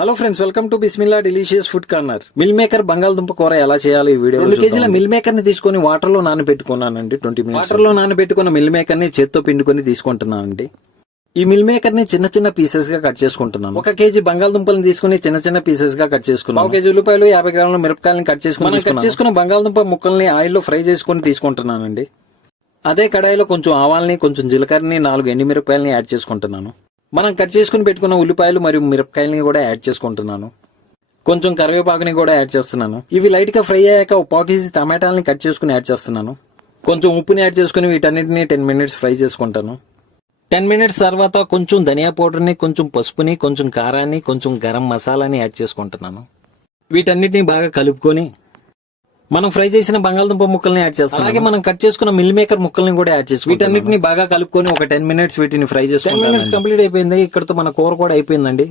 Hello friends, welcome to Bismillah delicious food corner. Meal maker బంగాళదుంప కూర ఎలా చేయాలి ఈ వీడియో. 2 కేజీల మిల్ మేకర్ ని తీసుకుని వాటర్ లో నానబెట్టుకున్నానండి. 20 మినిట్స్ వాటర్ లో నానబెట్టుకున్న మిల్ మేకర్ ని చేత్తో పిండుకొని తీసుకుంటున్నానండి. ఈ మిల్ మేకర్ ని చిన్న చిన్న పీసెస్ గా కట్ చేసుకుంటున్నాను. 1 కేజీ బంగాళదుంపలను తీసుకుని చిన్న చిన్న పీసెస్ గా కట్ చేసుకున్నాను. 1 కేజీ ఉల్లిపాయలు, 50 గ్రాముల మిరపకాయలను కట్ చేసుకున్న బంగాళదుంప ముక్కల్ని ఆయిల్లో ఫ్రై చేసుకుని తీసుకుంటున్నానండి. అదే కడాయిలో కొంచెం ఆవాల్ని, కొంచెం జీలకర్రని, 4 ఎండుమిరపకాయలని యాడ్ చేసుకుంటున్నాను. మనం కట్ చేసుకుని పెట్టుకున్న ఉల్లిపాయలు మరియు మిరపకాయలని కూడా యాడ్ చేసుకుంటున్నాను. కొంచెం కరివేపాకుని కూడా యాడ్ చేస్తున్నాను. ఇవి లైట్ గా ఫ్రై అయ్యాక 1 కేజీ టమాటాలని కట్ చేసుకుని యాడ్ చేస్తున్నాను. కొంచెం ఉప్పుని యాడ్ చేసుకుని వీటన్నిటిని 10 మినిట్స్ ఫ్రై చేసుకుంటాను. 10 మినిట్స్ తర్వాత కొంచెం ధనియా పౌడర్ని, కొంచెం పసుపుని, కొంచెం కారాన్ని, కొంచెం గరం మసాలాని యాడ్ చేసుకుంటున్నాను. వీటన్నిటిని బాగా కలుపుకొని మనం ఫ్రై చేసిన బంగాళదుంప ముక్కల్ని యాడ్ చేస్తాం. అలాగే మనం కట్ చేసుకున్న మిల్ మేకర్ ముక్కల్ని కూడా యాడ్ చేసుకుంటాం. వీటన్నిటిని బాగా కలుపుకొని ఒక 10 మినిట్స్ వీటిని ఫ్రై చేసుకుంటాం. 10 మినిట్స్ కంప్లీట్ అయిపోయింది. ఇక్కడతో మన కూర కూడా అయిపోయిందండి.